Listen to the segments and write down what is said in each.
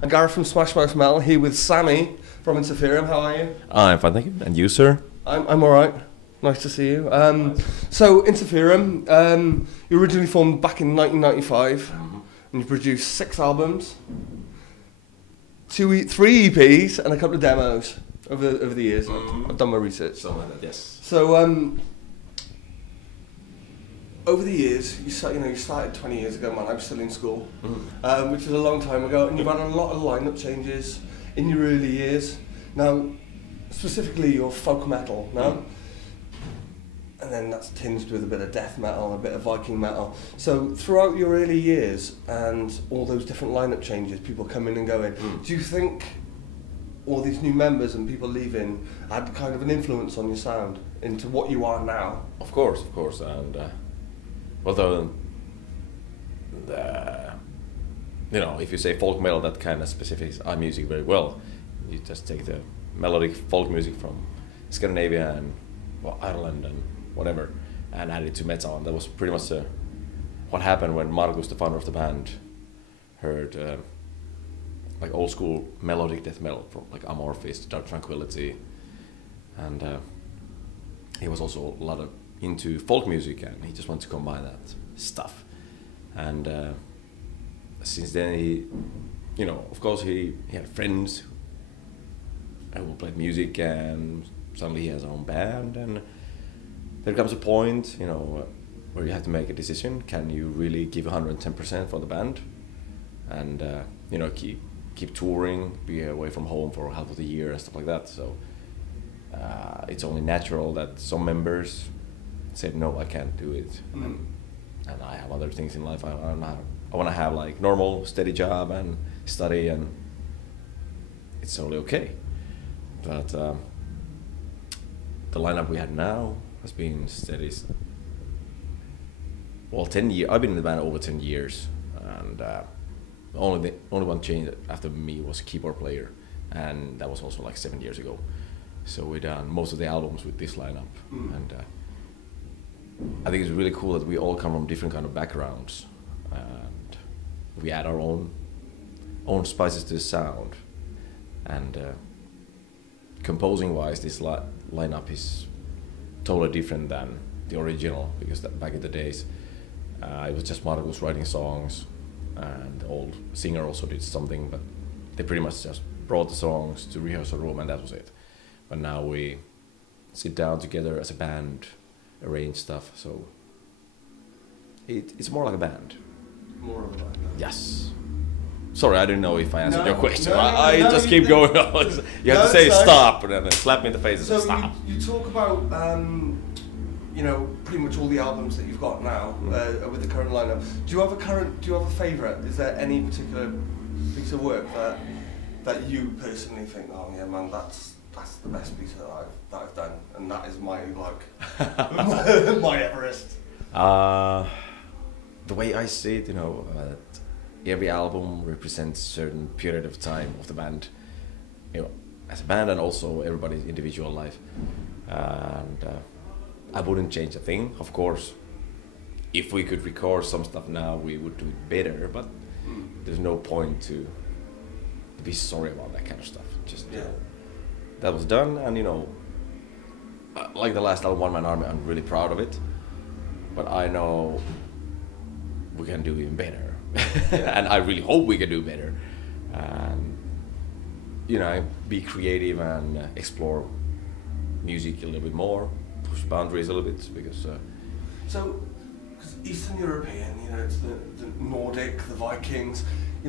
I'm Gareth from SmashMouth Metal, here with SAMI from Ensiferum. How are you? I'm fine, thank you. And you, sir? I'm alright. Nice to see you. So, Ensiferum, you originally formed back in 1995, and you produced 6 albums, 3 EPs, and a couple of demos over the years. I've done my research. Something like that, yes. So, over the years, you started 20 years ago, man. I was still in school, which is a long time ago, and you've had a lot of lineup changes in your early years. Now, specifically your folk metal, no? And then that's tinged with a bit of death metal, a bit of Viking metal. So throughout your early years and all those different lineup changes, people coming and going, do you think all these new members and people leaving had kind of an influence on your sound into what you are now? Of course, and although if you say folk metal, that kind of specifies our music very well. You just take the melodic folk music from Scandinavia and Ireland and whatever, and add it to metal. And that was pretty much what happened when Markus, the founder of the band, heard like old school melodic death metal from like Amorphis, Dark Tranquility, and he was also a lot into folk music, and he just wanted to combine that stuff. And since then, he, of course, he had friends who played music, and suddenly he has his own band, and there comes a point, where you have to make a decision. Can you really give 110% for the band, and keep touring, be away from home for half of the year and stuff like that? So it's only natural that some members said, no, I can't do it, and I have other things in life. I want to have like normal, steady job and study, and it's totally okay. But the lineup we had now has been steady. Well, 10 years. I've been in the band over 10 years, and only one change after me was a keyboard player, and that was also like 7 years ago. So we done most of the albums with this lineup, and I think it's really cool that we all come from different kind of backgrounds, and we add our own spices to the sound. And composing wise, this lineup is totally different than the original, because back in the days it was just Markus writing songs, and the old singer also did something, but they pretty much just brought the songs to rehearsal room and that was it. But now we sit down together as a band, arrange stuff, so it's more like a band. More of a band. Yes. Sorry, I didn't know if I answered your question. No, I just keep going on. You have to say stop, and then slap me in the face and so say stop. You talk about, pretty much all the albums that you've got now with the current lineup. Do you have a favourite? Is there any particular piece of work that you personally think, oh yeah, man, that's the best piece that I've done, and that is my my Everest? The way I see it, every album represents a certain period of time of the band, as a band, and also everybody's individual life. And I wouldn't change a thing. Of course, if we could record some stuff now, we would do it better, but there's no point to be sorry about that kind of stuff. Just that was done, and like the last album, One Man Army, I'm really proud of it, but I know we can do even better. And I really hope we can do better, and be creative and explore music a little bit more, push boundaries a little bit, because because Eastern European, it's the Nordic, the Vikings. I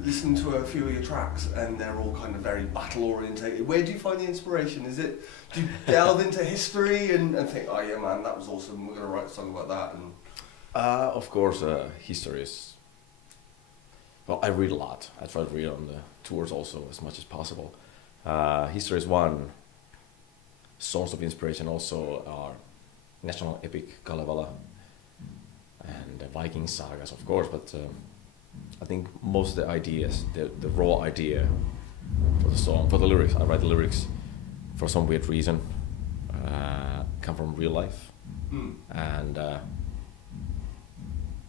listened to a few of your tracks, and they're all kind of very battle orientated. Where do you find the inspiration? Do you delve into history and think, oh yeah, man, that was awesome, we're gonna write a song about that? And of course, history is. Well, I read a lot. I try to read on the tours also as much as possible. History is one source of inspiration. Also, our national epic Kalevala and the Viking sagas, of course. But I think most of the ideas, the raw idea for the song, for the lyrics, I write the lyrics for some weird reason, come from real life,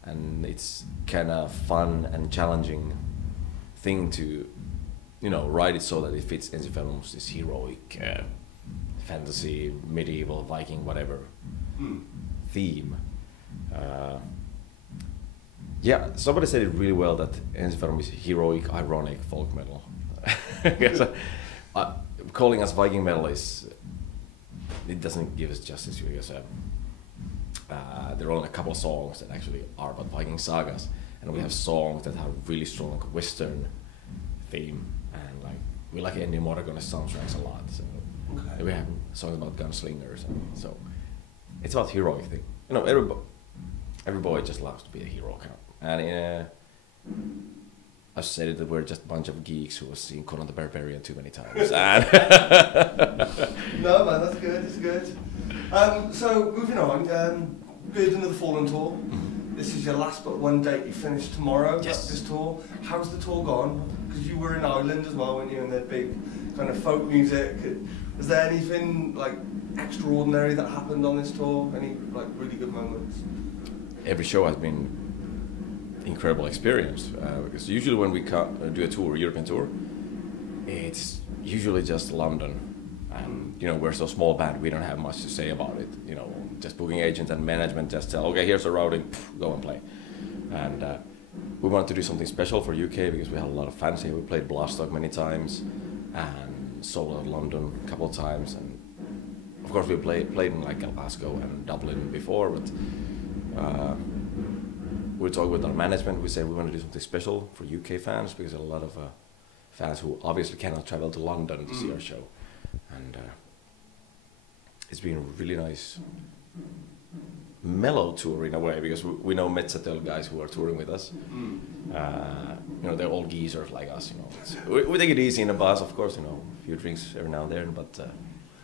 and it's kind of fun and challenging thing to, you know, write it so that it fits Ensiferum's this heroic fantasy, medieval, Viking, whatever theme. Yeah, somebody said it really well that Ensiferum is heroic, ironic folk metal. Calling us Viking metal it doesn't give us justice because there are only a couple of songs that actually are about Viking sagas, and we have songs that have really strong Western theme, and like we like Ennio Morricone's soundtracks a lot. So we have songs about gunslingers, and so it's about heroic thing. You know, every boy just loves to be a hero, kind of. And I've said it that we're just a bunch of geeks who have seen Conan the Barbarian too many times. No man, that's good, that's good. So moving on, good into the Fallen tour. This is your last but one date. You finish tomorrow. Yes. This tour. How's the tour gone? Because you were in Ireland as well, weren't you? And the big kind of folk music. Was there anything like extraordinary that happened on this tour? Any like really good moments? Every show has been incredible experience because usually when we do a tour, a European tour, it's usually just London, and you know we're so small band, we don't have much to say about it. You know, just booking agent and management just tell, okay, here's a routing, go and play. And we wanted to do something special for UK because we had a lot of fans here. We played Blastock many times and sold out London a couple of times, and of course we played in like Glasgow and Dublin before, but. We talked with our management. We said we want to do something special for UK fans because there are a lot of fans who obviously cannot travel to London to see our show, and it's been a really nice mellow tour in a way because we know Metzatel guys who are touring with us. You know, they're all geezers like us. You know, we take it easy in the bus, of course. You know, a few drinks every now and then, but.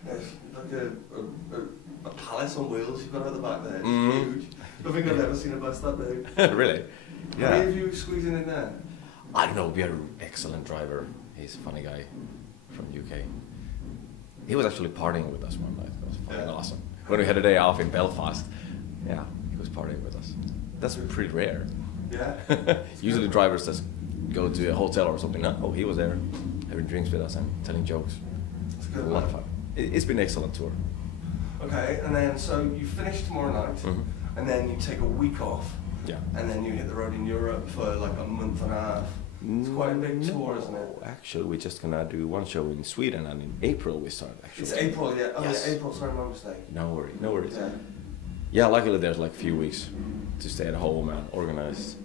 Yes, like a palace on wheels you've got at the back there. It's huge. I think I've never seen a bus that big. Really? Yeah. How many of you squeezing in there? I don't know, we had an excellent driver. He's a funny guy from UK. He was actually partying with us one night. That was fucking awesome. When we had a day off in Belfast, yeah, he was partying with us. That's pretty rare. Yeah. Usually drivers just go to a hotel or something. No, he was there having drinks with us and telling jokes. It's good. A lot of fun. It's been an excellent tour. Okay, and then so you finish tomorrow night, and then you take a week off, and then you hit the road in Europe for like a month and a half. It's quite a big tour, isn't it? Actually, we're just gonna do one show in Sweden, and in April we start. Actually, it's April, yeah. Oh, yes. Yeah, April. Sorry, my mistake. No worries. Yeah. Yeah, luckily there's like a few weeks to stay at home and organize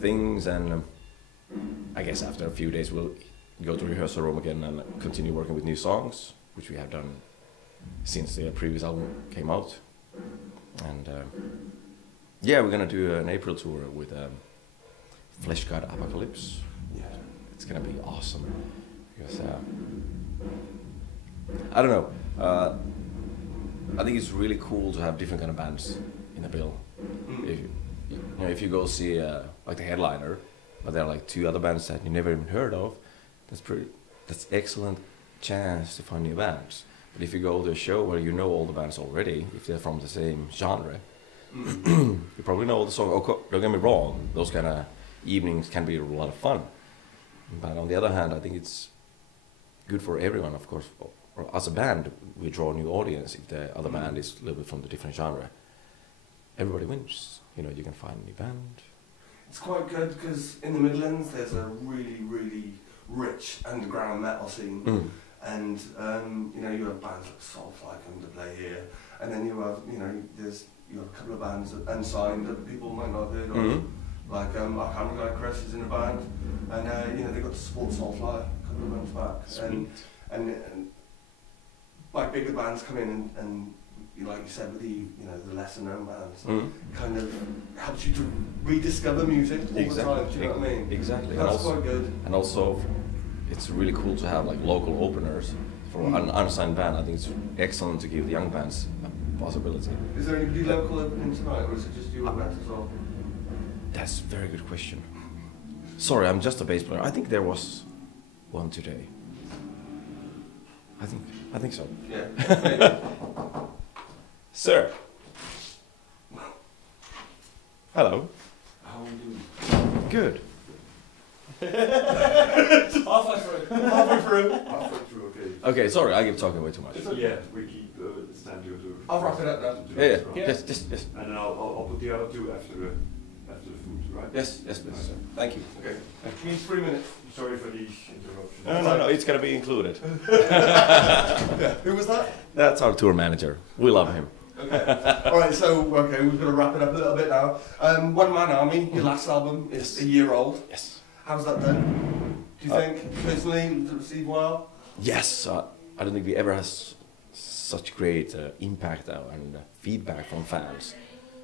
things, and I guess after a few days we'll go to rehearsal room again and continue working with new songs, which we have done since the previous album came out. And yeah, we're gonna do an April tour with Flesh God Apocalypse. Yeah, it's gonna be awesome because I don't know. I think it's really cool to have different kind of bands in the bill. If you go see like the headliner, but there are like two other bands that you never even heard of, that's excellent chance to find new bands. But if you go to a show where you know all the bands already, if they're from the same genre, you probably know all the songs. Oh, don't get me wrong, those kind of evenings can be a lot of fun. But on the other hand, I think it's good for everyone, of course. Or as a band, we draw a new audience if the other band is a little bit from the different genre. Everybody wins. You know, you can find a new band. It's quite good because in the Midlands there's a really, really rich underground metal scene. And you know, you have bands like Soulfly come to play here, and then you have, you know, you have a couple of bands unsigned that people might not have heard of. Like our camera guy Chris is in a band, and you know, they got to support Soulfly a couple of months back. And like bigger bands come in and like you said with the, you know, the lesser known bands, kind of helps you to rediscover music all the time. Do you know what I mean? Exactly. That's quite good. And also, it's really cool to have like local openers for an unsigned band. I think it's excellent to give the young bands a possibility. Is there anybody local opening tonight, or is it just you and Matt as well? That's a very good question. Sorry, I'm just a bass player. I think there was one today. I think so. Yeah. Sir. Hello. How are you doing? Good. Halfway through. Halfway through. Halfway through, okay. Okay, sorry, I keep talking way too much. Yeah, we keep standing to. I'll wrap it up now. Yeah. Yeah. Yes. And then I'll put the other two after the food, right? Yes, please. Thank you. Okay. Give me 3 minutes. Sorry for these interruptions. No, it's gonna be included. Yeah. Who was that? That's our tour manager. We love him. Okay. All right. So we've got to wrap it up a little bit now. One Man Army. Your last album is a year old. Yes. How's that done? Do you think personally was it received well? Yes, I don't think we ever has such great impact and feedback from fans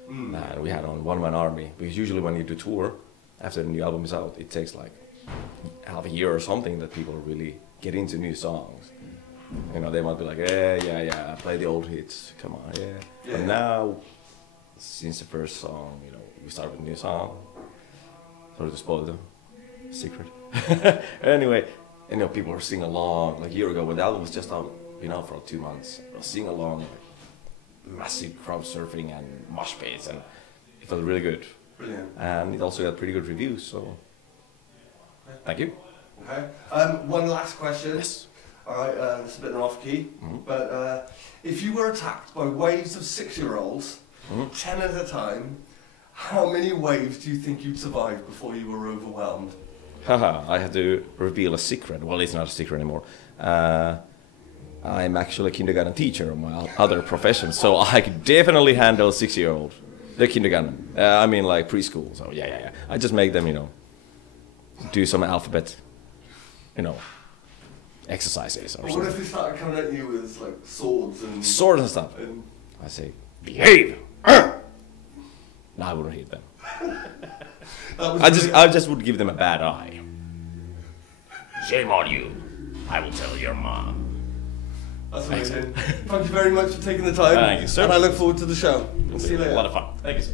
that we had on One Man Army. Because usually when you do tour, after the new album is out, it takes like half a year or something that people really get into new songs. You know, they might be like, yeah, play the old hits, come on, yeah. But now, since the first song, you know, we started with a new song. Sorry to spoil the secret. Anyway, you know, people were singing along. Like a year ago, when the album was just out, been out for 2 months, I was singing along, like, massive crowd surfing and mosh pits, and it felt really good. Brilliant. And it also got pretty good reviews, so thank you. Okay. One last question. Yes. All right, it's a bit off key, but if you were attacked by waves of 6-year-olds, 10 at a time, how many waves do you think you'd survive before you were overwhelmed? Haha, I have to reveal a secret. Well, it's not a secret anymore. I'm actually a kindergarten teacher of my other profession, so I could definitely handle a 6-year-old. They're kindergarten. I mean, like preschool. So yeah. I just make them, you know, do some alphabet, you know, exercises or But what something. if they started coming at you with like swords and Swords and stuff. And I say, behave. No, I wouldn't hit them. that was I just would give them a bad eye. Shame on you. I will tell your mom. That's amazing. Thank you very much for taking the time. Thank you, sir. And I look forward to the show. See you later. A lot of fun. Thank you, sir.